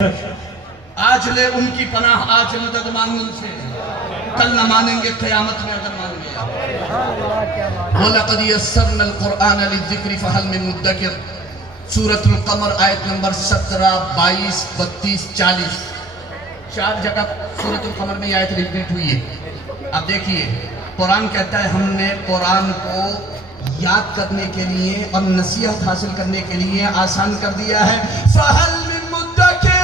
آج لے ان کی پناہ، آج مدد مانگ ان سے، کل نہ مانیں گے قیامت میں اگر مان گیا۔ وَلَقَدْ يَسَّرْنَا الْقُرْآنَ لِلذِّكْرِ فَهَلْ مِن مُدَّكِرٍ، سورۃ القمر آیت نمبر 17، 22، 32، 40، 4 جگہ سورۃ القمر میں یہ آیت ریپیٹ ہوئی ہے۔ اب دیکھیے، قرآن کہتا ہے ہم نے قرآن کو یاد کرنے کے لیے اور نصیحت حاصل کرنے کے لیے آسان کر دیا ہے۔ فَهَلْ مِن مُدَّكِرٍ،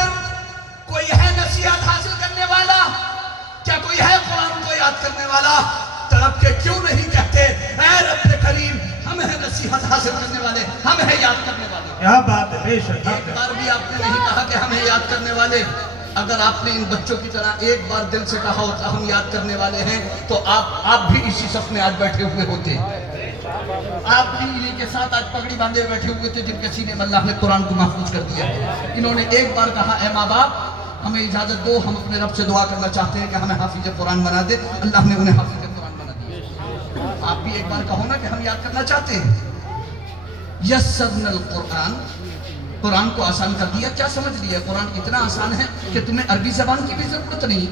کوئی ہے نصیحت حاصل کرنے والا؟ کیا کوئی ہے قرآن کو یاد کرنے والا؟ تڑپ کے کیوں نہیں کہتے اے رب کریم ہم ہیں نصیحت حاصل کرنے والے، ہم ہیں یاد کرنے والے؟ کیا بات ہے، بے شک ایک بار بھی آپ نے نہیں کہا کہ ہم ہیں یاد کرنے والے۔ اگر آپ نے ان بچوں کی طرح ایک بار دل سے کہا ہوتا ہم یاد کرنے والے ہیں تو آپ بھی اسی صف میں آج بیٹھے ہوئے ہوتے۔ آپ بھی انہیں کے ساتھ آج پگڑی باندھے بیٹھے ہوئے تھے جن کے سینے میں اللہ نے قرآن کو محفوظ کر دیا۔ انہوں نے ایک بار کہا اے ماں باپ ہمیں اجازت دو، ہم اپنے رب سے دعا کرنا چاہتے ہیں کہ ہمیں حافظ قرآن بنا دے۔ اللہ نے انہیں حافظ قرآن بنا دیا۔ آپ بھی ایک بار کہو نا کہ ہم یاد کرنا چاہتے ہیں۔ یسرنا القرآن، قرآن کو آسان کر دیا۔ کیا سمجھ لیا؟ قرآن اتنا آسان ہے کہ تمہیں عربی زبان کی بھی ضرورت نہیں،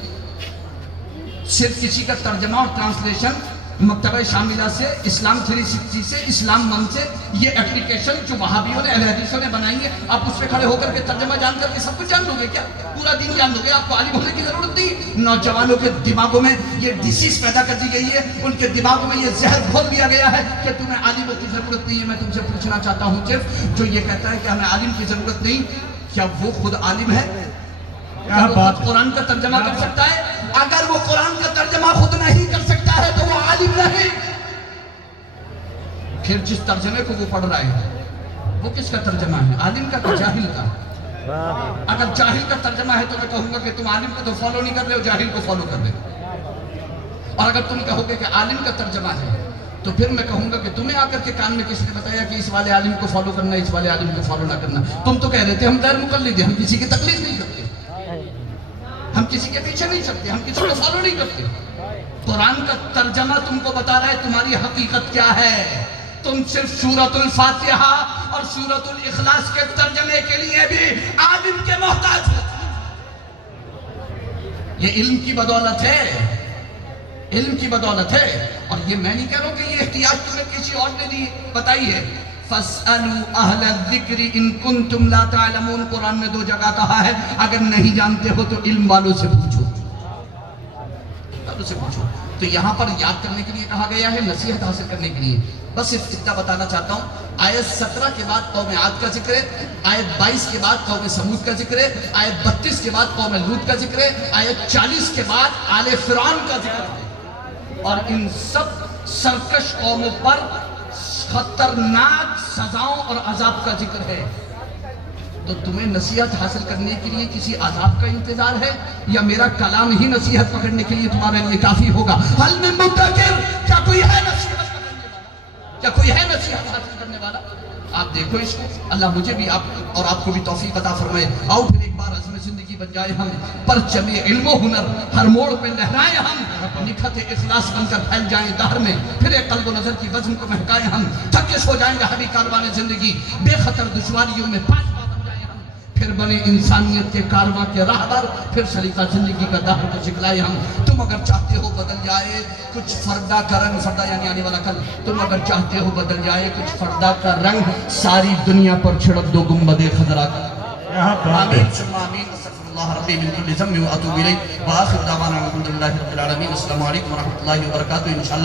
صرف کسی کا ترجمہ اور ٹرانسلیشن مکتبہ شاملہ سے، اسلام 360 سے، اسلام من سے، یہ اپلیکیشن جو وہابیوں نے اہل حدیثوں نے بنائی ہے، آپ اس پہ کھڑے ہو کر کے ترجمہ جان کر کے سب کچھ جان لو گے کیا؟ پورا دین جان لو گے؟ آپ کو عالم ہونے کی ضرورت نہیں۔ نوجوانوں کے دماغوں میں یہ ڈیسیز پیدا کر دی گئی ہے، ان کے دماغوں میں یہ زہر گھول دیا گیا ہے کہ تمہیں عالموں کی ضرورت نہیں ہے۔ میں تم سے پوچھنا چاہتا ہوں صرف جو یہ کہتا ہے کہ ہمیں عالم کی ضرورت نہیں، کیا وہ خود عالم ہے؟ کیا وہ خود قرآن کا ترجمہ کر سکتا ہے؟ اگر وہ قرآن کا ترجمہ خود نہیں کر سکتا ہے تو وہ عالم نہیں۔ پھر جس ترجمے کو وہ پڑھ رہا ہے وہ کس کا ترجمہ ہے؟ عالم کا کہ جاہل کا؟ اگر جاہل کا ترجمہ ہے تو میں کہوں گا کہ تم عالم کو تو فالو نہیں کر رہے ہو، جاہل کو فالو کر رہے ہو۔ اور اگر تم کہو گے کہ عالم کا ترجمہ ہے تو پھر میں کہوں گا کہ تمہیں آ کر کے کان میں کس نے بتایا کہ اس والے عالم کو فالو کرنا، اس والے عالم کو فالو نہ کرنا؟ تم تو کہہ رہے تھے ہم غیر مقلد ہیں، ہم کسی کی تقلید نہیں کرتے، ہم کسی کے پیچھے نہیں چلتے، ہم کسی کو فالو نہیں کرتے۔ قرآن کا ترجمہ تم کو بتا رہا ہے تمہاری حقیقت کیا ہے۔ تم صرف سورۃ الفاتحہ اور سورۃ الاخلاص کے ترجمے کے لیے بھی عالم کے محتاج ہو۔ یہ علم کی بدولت ہے، علم کی بدولت ہے۔ اور یہ میں نہیں کہہ رہا ہوں کہ یہ احتیاج تمہیں کسی اور نے دی بتائی ہے۔ فَاسْأَلُوا أَهْلَ الذِّكْرِ إِن كُنتُمْ لَا تَعْلَمُونَ، قرآن میں 2 جگہ کہا ہے اگر نہیں جانتے ہو تو علم والوں سے پوچھو، والوں سے پوچھو۔ تو یہاں پر یاد کرنے کے لیے کہا گیا ہے، نصیحت حاصل کرنے کے لیے۔ بس صرف اتنا بتانا چاہتا ہوں، آیت 17 کے بعد قوم عاد کا ذکر ہے، آیت 22 کے بعد قوم سمود کا ذکر ہے، آیت 32 کے بعد قوم لوط کا ذکر ہے، آیت 40 کے بعد آل فرعون کا ذکر ہے۔ اور ان سب سرکش قوموں پر خطرناک سزاؤں اور عذاب کا ذکر ہے۔ تو تمہیں نصیحت حاصل کرنے کے لیے کسی عذاب کا انتظار ہے یا میرا کلام ہی نصیحت پکڑنے کے لیے تمہارے لیے کافی ہوگا؟ حل من مدکر، کیا کوئی ہے نصیحت پکڑنے والا؟ کیا کوئی ہے نصیحت حاصل کرنے والا؟ آپ دیکھو اس کو، اللہ مجھے بھی آپ اور آپ کو بھی توفیق عطا فرمائے۔ آؤ پھر ایک بار عزم زندگی بن جائے ہم، پرچم علم و ہنر ہر موڑ پہ لہرائے ہم، نکھت اخلاص بن کر پھیل جائیں دہر میں، پھر ایک قلب و نظر کی بزم کو مہکائے ہم، تھکش ہو جائیں گے ہری کاروان زندگی، بے خطر دشواریوں میں پاس پھر بنے انسانیت کے کارواں کے راہبر، پھر سلیقہ زندگی کا دہر کو سکھلائے ہم۔ تم اگر چاہتے ہو بدل جائے کچھ فردہ کا رنگ، فردہ یعنی آنے والا کل، تم اگر چاہتے ہو بدل جائے کچھ فردہ کا رنگ، ساری دنیا پر چھڑک دو گنبد خضرا کا۔ آمین ثم آمین، استغفر اللہ ربی من کل ذنب واتوب الیہ، وآخر دعوانا الحمدللہ رب العالمین۔ السلام علیکم ورحمۃ اللہ وبرکاتہ۔ انشاءاللہ